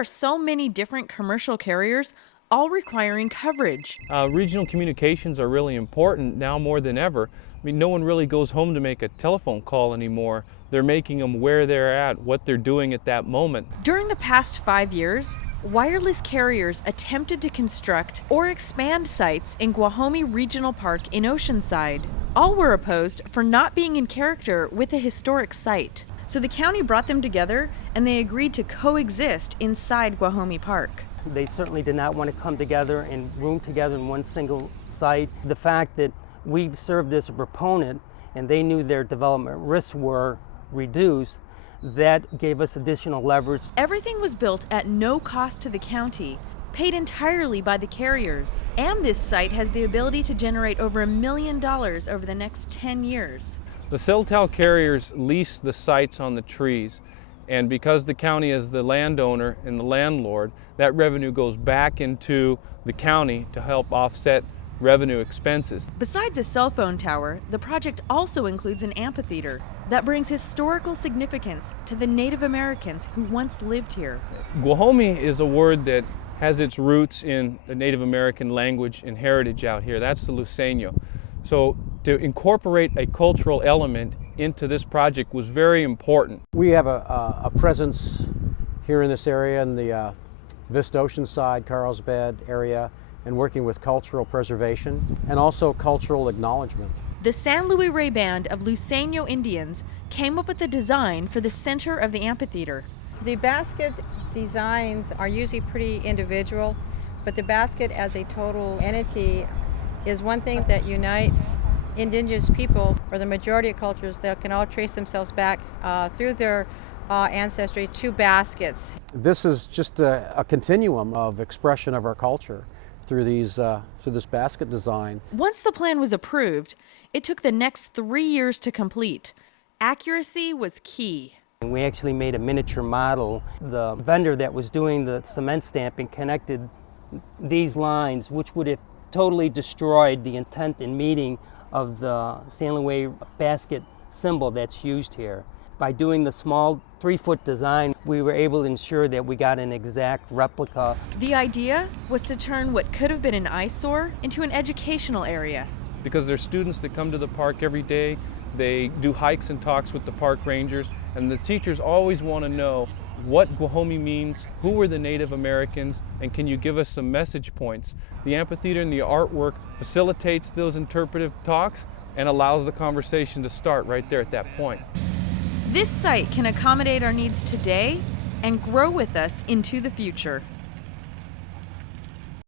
are so many different commercial carriers, all requiring coverage. Regional communications are really important now more than ever. I mean, no one really goes home to make a telephone call anymore. They're making them where they're at, what they're doing at that moment. During the past 5 years, wireless carriers attempted to construct or expand sites in Guajome Regional Park in Oceanside. All were opposed for not being in character with a historic site. So the county brought them together and they agreed to coexist inside Guajome Park. They certainly did not want to come together and room together in one single site. The fact that we served as a proponent and they knew their development risks were reduced, that gave us additional leverage. Everything was built at no cost to the county, paid entirely by the carriers. And this site has the ability to generate over $1 million over the next 10 years. The cell tower carriers lease the sites on the trees, and because the county is the landowner and the landlord, that revenue goes back into the county to help offset revenue expenses. Besides a cell phone tower, the project also includes an amphitheater that brings historical significance to the Native Americans who once lived here. Guajome is a word that has its roots in the Native American language and heritage out here. That's the Luiseño. So to incorporate a cultural element into this project was very important. We have a presence here in this area in the Vista Oceanside, Carlsbad area, and working with cultural preservation and also cultural acknowledgement. The San Luis Rey Band of Luiseño Indians came up with the design for the center of the amphitheater. The basket designs are usually pretty individual, but the basket as a total entity is one thing that unites indigenous people, or the majority of cultures that can all trace themselves back through their ancestry to baskets. This is just a continuum of expression of our culture through this basket design. Once the plan was approved, it took the next 3 years to complete. Accuracy was key. We actually made a miniature model. The vendor that was doing the cement stamping connected these lines, which would have totally destroyed the intent and meaning of the San Luis basket symbol that's used here. By doing the small 3-foot design, we were able to ensure that we got an exact replica. The idea was to turn what could have been an eyesore into an educational area. Because there's students that come to the park every day, they do hikes and talks with the park rangers, and the teachers always want to know what Guajome means, who were the Native Americans, and can you give us some message points? The amphitheater and the artwork facilitates those interpretive talks and allows the conversation to start right there at that point. This site can accommodate our needs today and grow with us into the future.